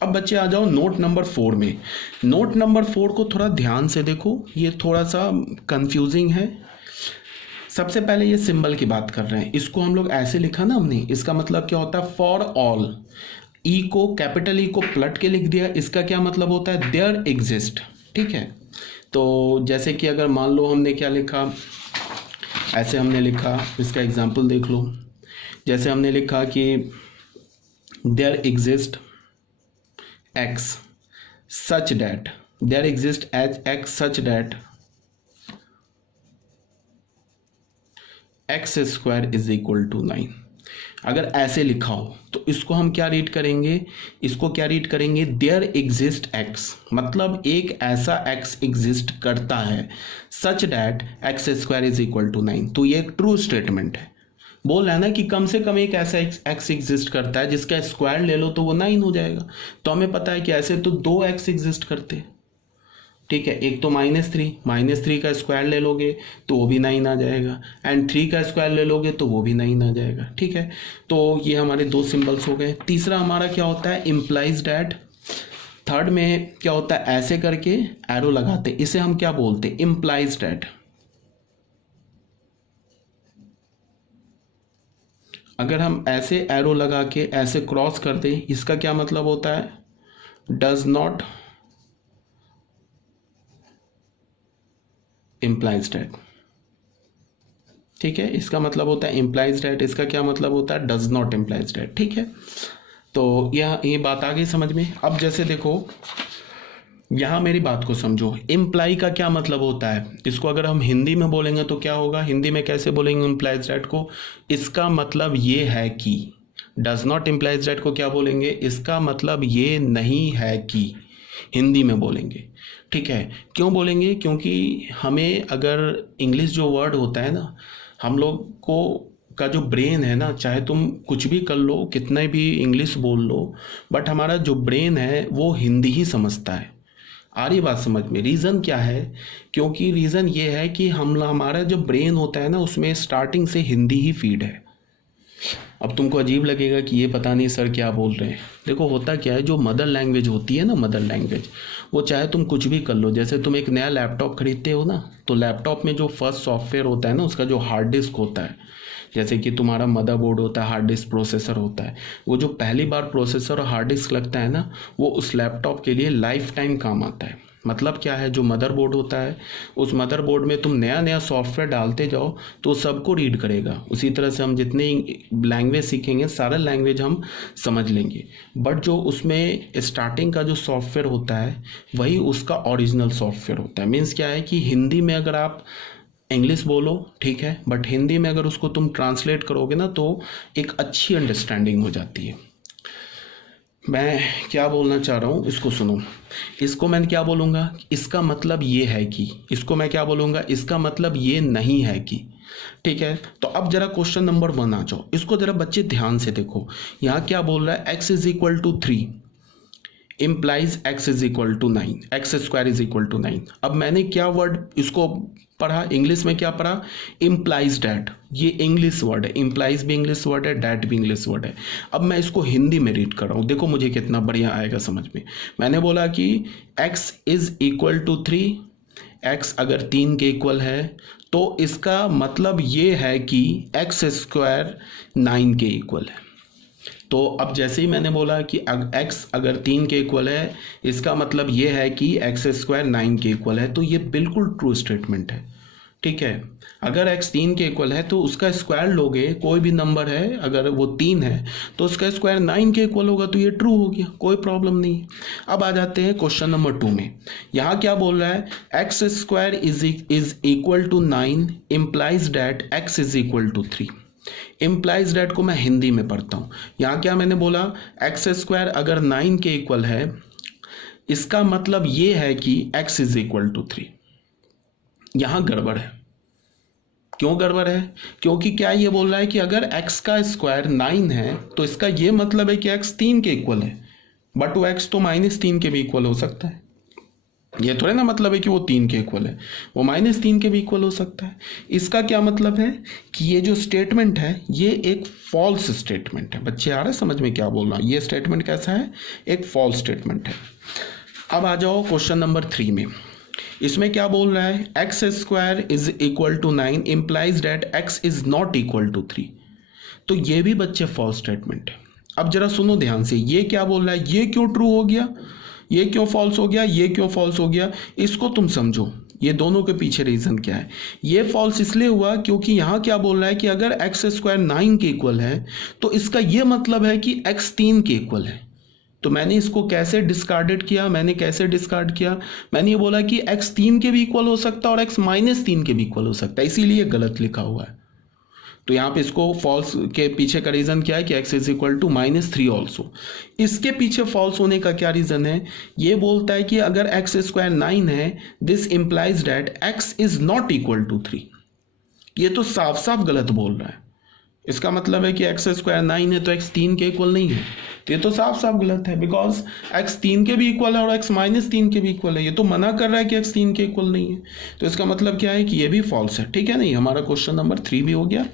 अब बच्चे आ जाओ नोट नंबर 4 में। नोट नंबर 4 को थोड़ा ध्यान से देखो, ये थोड़ा सा कंफ्यूजिंग है। सबसे पहले ये सिंबल की बात कर रहे हैं, इसको हम लोग ऐसे लिखा ना हमने, इसका मतलब क्या होता है, फॉर ऑल। ई को, कैपिटल ई को पलट के लिख दिया, इसका क्या मतलब होता है, देयर एग्जिस्ट। ठीक है, तो जैसे कि अगर मान लो हमने क्या लिखा, ऐसे हमने लिखा, इसका एग्जाम्पल देख लो। जैसे हमने लिखा कि there exist x such that, there exists as x such that x square is equal to 9। अगर ऐसे लिखा हो तो इसको हम क्या रीड करेंगे, इसको क्या रीड करेंगे, देयर एग्जिस्ट x, मतलब एक ऐसा x एग्जिस्ट करता है, such that x square is equal to 9। तो ये एक ट्रू स्टेटमेंट है, बोल रहा है ना कि कम से कम एक ऐसा x एग्जिस्ट करता है जिसका स्क्वायर ले लो तो वो 9 हो जाएगा। तो हमें पता है कि ऐसे तो 2x एग्जिस्ट करते हैं। ठीक है, एक तो -3 का स्क्वायर ले लोगे तो वो भी 9 आ जाएगा, एंड 3 का स्क्वायर ले लोगे तो वो भी 9 आ जाएगा। ठीक है, तो ये हमारे दो सिंबल्स हो गए। तीसरा हमारा क्या होता है, इम्प्लाइज डैट। थर्ड में क्या होता है, ऐसे करके एरो लगाते, इसे हम क्या बोलते हैं, इम्प्लाइज डैट। अगर हम ऐसे एरो लगा के ऐसे क्रॉस कर दें, इसका क्या मतलब होता है, डज नॉट इम्प्लाइज डैट। ठीक है, इसका मतलब होता है इम्प्लाइज डैट, इसका क्या मतलब होता है, डज नॉट इम्प्लाइज डैट। ठीक है, तो ये बात आ गई समझ में। अब जैसे देखो यहाँ मेरी बात को समझो, इम्प्लाई का क्या मतलब होता है, इसको अगर हम हिंदी में बोलेंगे तो क्या होगा, हिंदी में कैसे बोलेंगे इम्प्लाइज डैट को, इसका मतलब ये है कि, डज नॉट इम्प्लाइज डैट को क्या बोलेंगे, इसका मतलब ये नहीं है कि, हिंदी में बोलेंगे। ठीक है, क्यों बोलेंगे, क्योंकि हमें अगर इंग्लिश जो वर्ड होता है ना, हम लोग को का जो ब्रेन है ना, चाहे तुम कुछ भी कर लो, कितने भी इंग्लिश बोल लो, बट हमारा जो ब्रेन है वो हिंदी ही समझता है। आ रही बात समझ में। रीज़न क्या है, क्योंकि रीज़न ये है कि हमारा जो ब्रेन होता है ना, उसमें स्टार्टिंग से हिंदी ही फीड है। अब तुमको अजीब लगेगा कि ये पता नहीं सर क्या बोल रहे हैं। देखो होता क्या है, जो मदर लैंग्वेज होती है ना, मदर लैंग्वेज, वो चाहे तुम कुछ भी कर लो, जैसे तुम एक नया लैपटॉप खरीदते हो ना, तो लैपटॉप में जो फर्स्ट सॉफ्टवेयर होता है ना, उसका जो हार्ड डिस्क होता है, जैसे कि तुम्हारा मदरबोर्ड होता है, हार्ड डिस्क प्रोसेसर होता है, वो जो पहली बार प्रोसेसर और हार्ड डिस्क लगता है ना, वो उस लैपटॉप के लिए लाइफ टाइम काम आता है। मतलब क्या है, जो मदरबोर्ड होता है, उस मदरबोर्ड में तुम नया नया सॉफ्टवेयर डालते जाओ तो सबको रीड करेगा। उसी तरह से हम जितने लैंग्वेज सीखेंगे, सारा लैंग्वेज हम समझ लेंगे, बट जो उसमें स्टार्टिंग का जो सॉफ्टवेयर होता है वही उसका ओरिजिनल सॉफ्टवेयर होता है। मीन्स क्या है कि हिंदी में अगर आप इंग्लिश बोलो, ठीक है, बट हिंदी में अगर उसको तुम ट्रांसलेट करोगे ना, तो एक अच्छी अंडरस्टैंडिंग हो जाती है। मैं क्या बोलना चाह रहा हूँ, इसको सुनो। इसको मैं क्या बोलूँगा, इसका मतलब ये है कि, इसको मैं क्या बोलूँगा, इसका मतलब ये नहीं है कि। ठीक है, तो अब जरा क्वेश्चन नंबर 1 आ जाओ, इसको जरा बच्चे ध्यान से देखो। यहाँ क्या बोल रहा है, x is equal to 3 implies x is equal to 9, x square is equal to 9। अब मैंने क्या वर्ड इसको पढ़ा, इंग्लिश में क्या पढ़ा, इम्प्लाइज डैट। ये इंग्लिश वर्ड है, इम्प्लाइज भी इंग्लिश वर्ड है, डैट भी इंग्लिश वर्ड है। अब मैं इसको हिंदी में रीड कर रहा हूँ, देखो मुझे कितना बढ़िया आएगा समझ में। मैंने बोला कि x is equal to 3, x अगर 3 के इक्वल है तो इसका मतलब ये है कि एक्स स्क्वायर 9 के इक्वल है। तो अब जैसे ही मैंने बोला कि x अगर 3 के इक्वल है, इसका मतलब ये है कि एक्स स्क्वायर 9 के इक्वल है, तो ये बिल्कुल ट्रू स्टेटमेंट है। ठीक है, अगर x 3 के इक्वल है तो उसका स्क्वायर लोगे, कोई भी नंबर है अगर वो 3 है तो उसका स्क्वायर 9 के इक्वल होगा, तो ये ट्रू हो गया, कोई प्रॉब्लम नहीं। अब आ जाते हैं क्वेश्चन नंबर 2 में। यहाँ क्या बोल रहा है, x square is equal to 9 implies that x is equal to 3। Implies that को मैं हिंदी में पढ़ता हूँ। यहाँ क्या मैंने बोला, एक्स स्क्वायर अगर 9 के इक्वल है, इसका मतलब ये है कि x इज इक्वल टू 3। यहाँ गड़बड़ है। क्यों गड़बड़ है, क्योंकि क्या ये बोल रहा है कि अगर x का स्क्वायर 9 है तो इसका ये मतलब है कि x 3 के इक्वल है, बट वो x तो -3 के भी इक्वल हो सकता है। ये थोड़े ना मतलब है कि वो 3 के इक्वल है, वो -3 के भी इक्वल हो सकता है। इसका क्या मतलब है कि ये जो स्टेटमेंट है ये एक फॉल्स स्टेटमेंट है। बच्चे आ रहे हैं समझ में क्या बोल रहा हूँ? ये स्टेटमेंट कैसा है? एक फॉल्स स्टेटमेंट है। अब आ जाओ क्वेश्चन नंबर 3 में। इसमें क्या बोल रहा है? X square is equal to 9 implies that x is not equal to 3। तो ये भी बच्चे फॉल्स स्टेटमेंट है। अब जरा सुनो ध्यान से, ये क्या बोल रहा है? ये क्यों ट्रू हो गया, ये क्यों फॉल्स हो गया, ये क्यों फॉल्स हो गया, इसको तुम समझो। ये दोनों के पीछे रीजन क्या है? ये फॉल्स इसलिए हुआ क्योंकि यहाँ क्या बोल रहा है कि अगर एक्स स्क्वायर 9 के इक्वल है तो इसका ये मतलब है कि एक्स 3 के इक्वल है। तो मैंने इसको कैसे डिस्कार्डेड किया? मैंने कैसे डिस्कार्ड किया? मैंने ये बोला कि एक्स 3 के भी इक्वल हो सकता है और एक्स -3 के भी इक्वल हो सकता है, इसीलिए गलत लिखा हुआ है। तो यहाँ पे इसको फॉल्स के पीछे का रीजन क्या है कि x is equal to -3 also. इसके पीछे फॉल्स होने का क्या रीजन है? ये बोलता है कि अगर एक्स स्क्वायर 9 है, this implies that x is not equal to 3। ये तो साफ साफ गलत बोल रहा है। इसका मतलब है कि एक्स स्क्वायर 9 है तो x 3 के इक्वल नहीं है। तो ये तो साफ साफ गलत है, बिकॉज x 3 के भी इक्वल है और x -3 के भी इक्वल है। ये तो मना कर रहा है कि x 3 के इक्वल नहीं है। तो इसका मतलब क्या है कि ये भी फॉल्स है। ठीक है, नहीं, हमारा क्वेश्चन नंबर 3 भी हो गया।